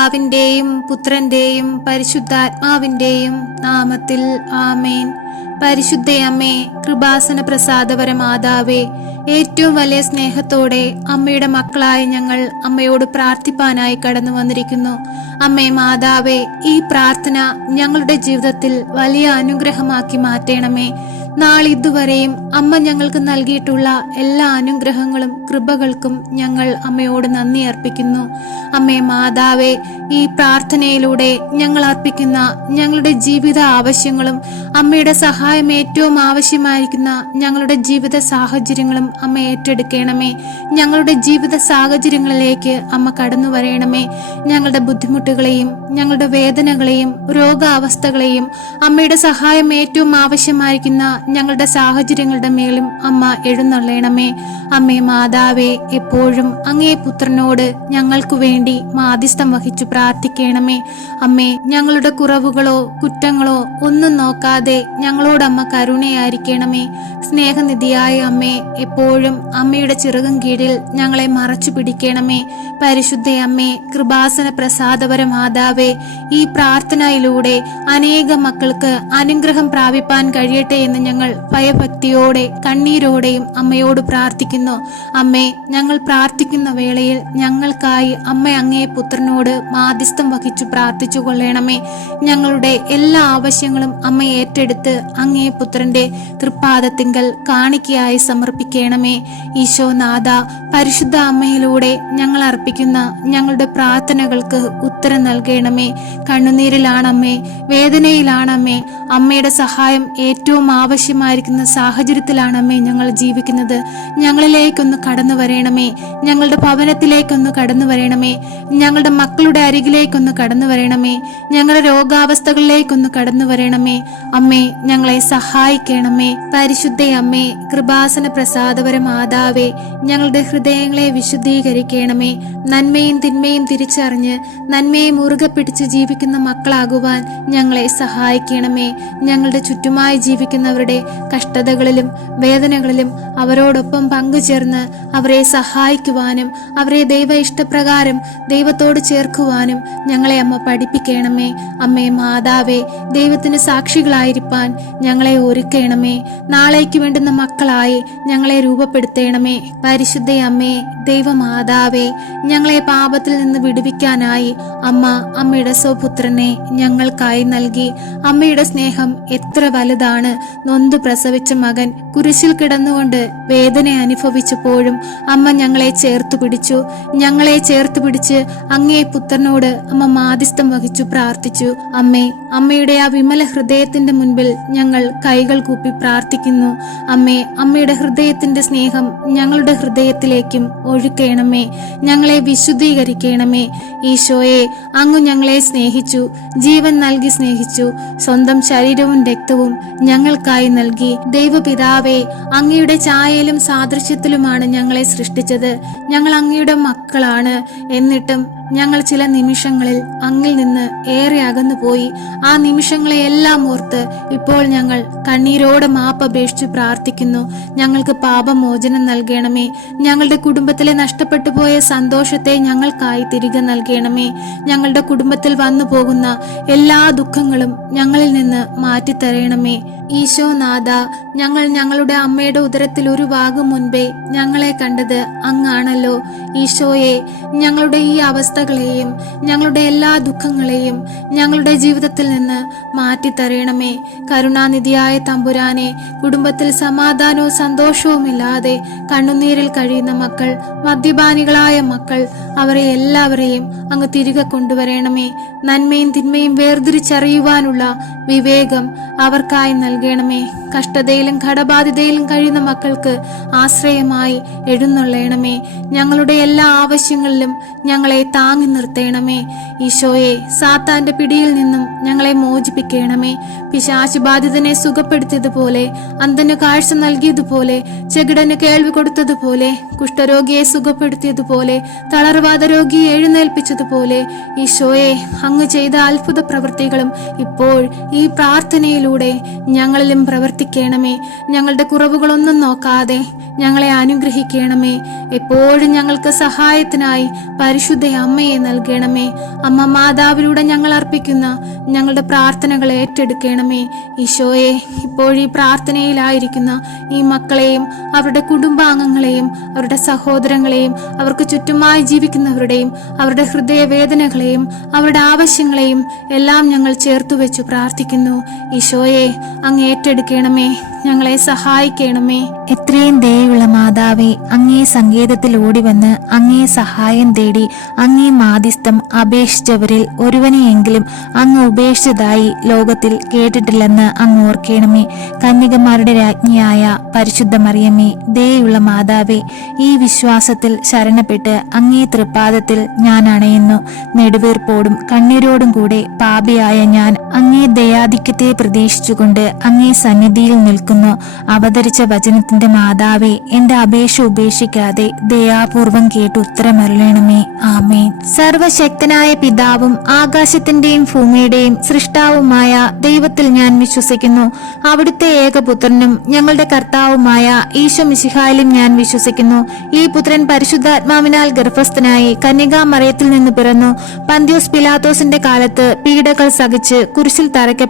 പിതാവിന്റെയും പുത്രന്റെയും പരിശുദ്ധാത്മാവിന്റെയും നാമത്തിൽ ആമേൻ. പരിശുദ്ധയമ്മേ കൃപാസന പ്രസാദപര മാതാവേ ഏറ്റവും വലിയ സ്നേഹത്തോടെ അമ്മയുടെ മക്കളായ ഞങ്ങൾ അമ്മയോട് പ്രാർത്ഥിപ്പാനായി കടന്നു വന്നിരിക്കുന്നു. അമ്മേ മാതാവേ ഈ പ്രാർത്ഥന ഞങ്ങളുടെ ജീവിതത്തിൽ വലിയ അനുഗ്രഹമാക്കി മാറ്റണമേ. നാളിതുവരെയും അമ്മ ഞങ്ങൾക്ക് നൽകിയിട്ടുള്ള എല്ലാ അനുഗ്രഹങ്ങളും കൃപകൾക്കും ഞങ്ങൾ അമ്മയോട് നന്ദി അർപ്പിക്കുന്നു. അമ്മേ മാതാവേ ഈ പ്രാർത്ഥനയിലൂടെ ഞങ്ങൾ അർപ്പിക്കുന്ന ഞങ്ങളുടെ ജീവിത ആവശ്യങ്ങളും അമ്മയുടെ സഹായം ഏറ്റവും ആവശ്യമായിരിക്കുന്ന ഞങ്ങളുടെ ജീവിത സാഹചര്യങ്ങളും അമ്മ ഏറ്റെടുക്കണമേ. ഞങ്ങളുടെ ജീവിത സാഹചര്യങ്ങളിലേക്ക് അമ്മ കടന്നു വരയണമേ ഞങ്ങളുടെ ബുദ്ധിമുട്ടുകളെയും ഞങ്ങളുടെ വേദനകളെയും രോഗാവസ്ഥകളെയും അമ്മയുടെ സഹായം ഏറ്റവും ആവശ്യമായിരിക്കുന്ന ഞങ്ങളുടെ സാഹചര്യങ്ങളുടെ മേലും അമ്മ എഴുന്നള്ളയണമേ അമ്മേ മാതാവേ എപ്പോഴും അങ്ങേ പുത്രനോട് ഞങ്ങൾക്കു വേണ്ടി മാധ്യസ്ഥം വഹിച്ചു പ്രാർത്ഥിക്കണമേ. അമ്മേ ഞങ്ങളുടെ കുറവുകളോ കുറ്റങ്ങളോ ഒന്നും നോക്കാതെ ഞങ്ങളോടമ്മ കരുണയായിരിക്കണമേ. സ്നേഹനിധിയായ അമ്മേ എപ്പോഴും അമ്മയുടെ ചിറകും കീഴിൽ ഞങ്ങളെ മറച്ചു പിടിക്കണമേ പരിശുദ്ധ അമ്മേ കൃപാസന പ്രസാദപര മാതാവേ ഈ പ്രാർത്ഥനയിലൂടെ അനേക മക്കൾക്ക് അനുഗ്രഹം പ്രാപിപ്പാൻ കഴിയട്ടെ എന്ന് ഞങ്ങൾ ഭയഭക്തിയോടെ കണ്ണീരോടെയും അമ്മയോട് പ്രാർത്ഥിക്കുന്നു. അമ്മേ ഞങ്ങൾ പ്രാർത്ഥിക്കുന്ന വേളയിൽ ഞങ്ങൾക്കായി അമ്മ അങ്ങേ പുത്രനോട് മാധ്യസ്ഥം വഹിച്ചു പ്രാർത്ഥിച്ചു കൊള്ളണമേ. ഞങ്ങളുടെ എല്ലാ ആവശ്യങ്ങളും അമ്മ ഏറ്റെടുത്ത് അങ്ങേ പുത്രന്റെ തൃപ്പാദത്തിങ്കൽ കാണിക്കയായി സമർപ്പിക്കണമേ. ഈശോനാഥ പരിശുദ്ധ അമ്മയിലൂടെ ഞങ്ങൾ അർപ്പിക്കുന്ന ഞങ്ങളുടെ പ്രാർത്ഥനകൾക്ക് ഉത്തരം നൽകണമേ. കണ്ണുനീരിലാണമ്മേ വേദനയിലാണമ്മേ. അമ്മയുടെ സഹായം ഏറ്റവും ആവശ്യമായിരിക്കുന്ന സാഹചര്യത്തിലാണമ്മേ ഞങ്ങൾ ജീവിക്കുന്നത്. ഞങ്ങളിലേക്കൊന്ന് കടന്നു വരയണമേ ഞങ്ങളുടെ ഭവനത്തിലേക്കൊന്ന് കടന്നു വരയണമേ ഞങ്ങളുടെ മക്കളുടെ അരികിലേക്കൊന്ന് കടന്നു വരയണമേ ഞങ്ങളുടെ രോഗാവസ്ഥകളിലേക്കൊന്ന് കടന്നു വരയണമേ അമ്മേ ഞങ്ങളെ സഹായിക്കണമേ. പരിശുദ്ധ അമ്മേ കൃപാസന പ്രസാദപര മാതാവേ ഞങ്ങളുടെ ഹൃദയങ്ങളെ വിശുദ്ധീകരിക്കണമേ. നന്മയും തിന്മയും തിരിച്ചറിഞ്ഞ് നന്മയെ മുറുകെ പിടിച്ച് ജീവിക്കുന്ന മക്കളാകുവാൻ ഞങ്ങളെ സഹായിക്കണമേ. ഞങ്ങളുടെ ചുറ്റുമായി ജീവിക്കുന്നവരുടെ കഷ്ടതകളിലും വേദനകളിലും അവരോടൊപ്പം പങ്കുചേർന്ന് അവരെ സഹായിക്കുവാനും അവരെ ദൈവ ഇഷ്ടപ്രകാരം ദൈവത്തോട് ചേർക്കുവാനും ഞങ്ങളെ അമ്മ പഠിപ്പിക്കണമേ. അമ്മേ മാതാവേ ദൈവത്തിന് സാക്ഷികളായിരിക്കാൻ ഞങ്ങളെ ഒരുക്കണമേ. നാളേക്ക് വേണ്ടുന്ന മക്കളായി ഞങ്ങളെ രൂപപ്പെടുത്തണമേ. പരിശുദ്ധ അമ്മേ ദൈവമാതാവേ ഞങ്ങളെ പാപത്തിൽ നിന്ന് വിടുവിക്കാനായി അമ്മ അമ്മയുടെ സ്വപുത്രനെ ഞങ്ങൾക്കായി നൽകി. അമ്മയുടെ സ്നേഹം എത്ര വലുതാണ്. നൊന്തു പ്രസവിച്ച മകൻ കുരിശിൽ കിടന്നുകൊണ്ട് വേദന അനുഭവിച്ചപ്പോഴും അമ്മ ഞങ്ങളെ ചേർത്തു പിടിച്ചു. ഞങ്ങളെ ചേർത്ത് പിടിച്ച് അങ്ങേ പുത്രനോട് അമ്മ മാധ്യസ്ഥം വഹിച്ചു പ്രാർത്ഥിച്ചു. അമ്മേ അമ്മയുടെ ആ വിമല ഹൃദയത്തിന്റെ മുൻപിൽ ഞങ്ങൾ കൈകൾ കൂപ്പി പ്രാർത്ഥിക്കുന്നു. അമ്മേ അമ്മയുടെ ഹൃദയത്തിന്റെ സ്നേഹം ഞങ്ങളുടെ ഹൃദയത്തിലേക്കും ഒഴുക്കേണമേ. ഞങ്ങളെ വിശുദ്ധീകരിക്കണമേ. ഈശോയെ അങ്ങു ഞങ്ങളെ സ്നേഹിച്ചു ജീവൻ നൽകി സ്നേഹിച്ചു സ്വന്തം ശരീരവും രക്തവും ഞങ്ങൾക്കായി നൽകി. ദൈവപിതാവേ അങ്ങയുടെ ചായയിലും സാദൃശ്യത്തിലുമാണ് ഞങ്ങളെ സൃഷ്ടിച്ചത്. ഞങ്ങൾ അങ്ങയുടെ മക്കളാണ്. എന്നിട്ടും ഞങ്ങൾ ചില നിമിഷങ്ങളിൽ അങ്ങിൽ നിന്ന് ഏറെ അകന്നുപോയി. ആ നിമിഷങ്ങളെ എല്ലാം ഓർത്ത് ഇപ്പോൾ ഞങ്ങൾ കണ്ണീരോടെ മാപ്പപേക്ഷിച്ച് പ്രാർത്ഥിക്കുന്നു. ഞങ്ങൾക്ക് പാപമോചനം നൽകണമേ. ഞങ്ങളുടെ കുടുംബത്തിലെ നഷ്ടപ്പെട്ടു പോയ സന്തോഷത്തെ ഞങ്ങൾക്കായി തിരികെ നൽകണമേ. ഞങ്ങളുടെ കുടുംബത്തിൽ വന്നു പോകുന്ന എല്ലാ ദുഃഖങ്ങളും ഞങ്ങളിൽ നിന്ന് മാറ്റിത്തരയണമേ ഈശോനാഥ ഞങ്ങൾ ഞങ്ങളുടെ അമ്മയുടെ ഉദരത്തിൽ ഒരു ഭാഗം മുൻപേ ഞങ്ങളെ കണ്ടത് അങ്ങാണല്ലോ. ഈശോയെ ഞങ്ങളുടെ ഈ അവസ്ഥകളെയും ഞങ്ങളുടെ എല്ലാ ദുഃഖങ്ങളെയും ഞങ്ങളുടെ ജീവിതത്തിൽ നിന്ന് മാറ്റിത്തരയണമേ കരുണാനിധിയായ തമ്പുരാനെ കുടുംബത്തിൽ സമാധാനവും സന്തോഷവും ഇല്ലാതെ കണ്ണുനീരിൽ കഴിയുന്ന മക്കൾ മദ്യപാനികളായ മക്കൾ അവരെ എല്ലാവരെയും അങ്ങ് തിരികെ കൊണ്ടുവരണമേ. നന്മയും തിന്മയും വേർതിരിച്ചറിയുവാനുള്ള വിവേകം അവർക്കായി നൽകണമേ. കഷ്ടതയിലും കടബാധിതയിലും കഴിയുന്ന മക്കൾക്ക് ആശ്രയമായി എഴുന്നള്ളയണമേ. ഞങ്ങളുടെ എല്ലാ ആവശ്യങ്ങളിലും ഞങ്ങളെ താങ്ങി നിർത്തേണമേ. ഈശോയെ സാത്താന്റെ പിടിയിൽ നിന്നും ഞങ്ങളെ മോചിപ്പിക്കണമേ. പിശാശു ബാധിതനെ സുഖപ്പെടുത്തിയതുപോലെ അന്തന് കാഴ്ച നൽകിയതുപോലെ ചെകിടന് കേൾവി കൊടുത്തതുപോലെ കുഷ്ഠരോഗിയെ സുഖപ്പെടുത്തിയതുപോലെ തളർവാദ രോഗിയെ എഴുന്നേൽപ്പിച്ചതുപോലെ ഈശോയെ അങ്ങ് ചെയ്ത അത്ഭുത പ്രവൃത്തികളും ഇപ്പോൾ ഈ പ്രാർത്ഥനയിലൂടെ ഞങ്ങളിലും പ്രവർത്തിക്കണമേ. ഞങ്ങളുടെ കുറവുകളൊന്നും നോക്കാതെ ഞങ്ങളെ അനുഗ്രഹിക്കണമേ. എപ്പോഴും ഞങ്ങൾക്ക് സഹായത്തിനായി പരിശുദ്ധ അമ്മയെ നൽകണമേ. അമ്മ മാതാവിലൂടെ ഞങ്ങൾ അർപ്പിക്കുന്ന ഞങ്ങളുടെ പ്രാർത്ഥനകൾ ഏറ്റെടുക്കണമേ. ഈശോയെ ഇപ്പോഴീ പ്രാർത്ഥനയിലായിരിക്കുന്ന ഈ മക്കളെയും അവരുടെ കുടുംബാംഗങ്ങളെയും അവരുടെ സഹോദരങ്ങളെയും അവർക്ക് ചുറ്റുമായി ജീവിക്കുന്നവരുടെയും അവരുടെ ഹൃദയവേദനകളെയും അവരുടെ ആവശ്യങ്ങളെയും എല്ലാം ഞങ്ങൾ ചേർത്തു വെച്ചു പ്രാർത്ഥിക്കുന്നു. ഈശോയെ അങ്ങ് ഏറ്റെടുക്കണമേ. ഞങ്ങളെ സഹായിക്കണമേ. എത്രയും ദയുള്ള മാതാവേ അങ്ങേ സങ്കേതത്തിൽ ഓടി വന്ന് അങ്ങേ സഹായം തേടി അങ്ങേ മാധ്യസ്ഥം അപേക്ഷിച്ചവരിൽ ഒരുവനെയെങ്കിലും അങ്ങ് ഉപേക്ഷിച്ചതായി ലോകത്തിൽ കേട്ടിട്ടില്ലെന്ന് അങ്ങ് ഓർക്കണമേ. കന്യകമാരുടെ രാജ്ഞിയായ പരിശുദ്ധ മറിയമ്മേ ദയുള്ള മാതാവേ ഈ വിശ്വാസത്തിൽ ശരണപ്പെട്ട് അങ്ങേ തൃപ്പാദത്തിൽ ഞാൻ അണയുന്നു. നെടുവീർപ്പോടും കണ്ണീരോടും കൂടെ പാപിയായ ഞാൻ അങ്ങേ ദയാധിക്യത്തെ പ്രതീക്ഷിച്ചുകൊണ്ട് അങ്ങേ സന്നിധിയിൽ നിൽക്കുന്നു. അവതരിച്ച വചനത്തിന്റെ മാതാവേ എന്റെ അപേക്ഷ ഉപേക്ഷിക്കാതെ ദയാപൂർവം കേട്ട് ഉത്തരമറിയണമേ ആമേൻ. സർവശക്തനായ പിതാവും ആകാശത്തിന്റെയും ഭൂമിയുടെയും സൃഷ്ടാവുമായ ദൈവത്തിൽ ഞാൻ വിശ്വസിക്കുന്നു. അവിടുത്തെ ഏകപുത്രനും ഞങ്ങളുടെ കർത്താവുമായ ഈശോ മിശിഹായിലും ഞാൻ വിശ്വസിക്കുന്നു. ഈ പുത്രൻ പരിശുദ്ധാത്മാവിനാൽ ഗർഭസ്ഥനായി കന്യകാമറയത്തിൽ നിന്ന് പിറന്നു. പന്ത്യോസ് പിലാത്തോസിന്റെ കാലത്ത് പീഡകൾ സഹിച്ച് കുരിശിൽ തറയ്ക്കപ്പെട്ട്.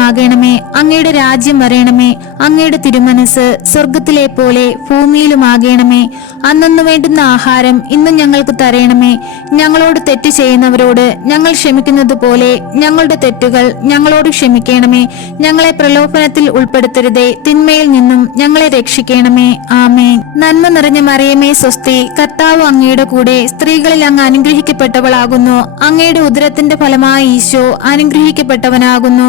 പൂജിതമാകണമേ അങ്ങയുടെ രാജ്യം വരയണമേ അങ്ങയുടെ തിരുമനസ് സ്വർഗത്തിലെ പോലെ ഭൂമിയിലുമാകണമേ. അന്നു വേണ്ടുന്ന ആഹാരം ഇന്ന് ഞങ്ങൾക്ക് തരയണമേ ഞങ്ങളോട് തെറ്റ് ചെയ്യുന്നവരോട് ഞങ്ങൾ ക്ഷമിക്കുന്നത് പോലെ ഞങ്ങളുടെ തെറ്റുകൾ ഞങ്ങളോട് ക്ഷമിക്കണമേ. ഞങ്ങളെ പ്രലോഭനത്തിൽ ഉൾപ്പെടുത്തരുതേ തിന്മയിൽ നിന്നും ഞങ്ങളെ രക്ഷിക്കണമേ. ആമേൻ. നന്മ നിറഞ്ഞ മറിയമേ സ്വസ്തി കർത്താവ് അങ്ങയുടെ കൂടെ സ്ത്രീകളിൽ അങ്ങ് അനുഗ്രഹിക്കപ്പെട്ടവളാകുന്നു. അങ്ങയുടെ ഉദരത്തിന്റെ ഫലമായി ഈശോ അനുഗ്രഹിക്കപ്പെട്ടവനാകുന്നു.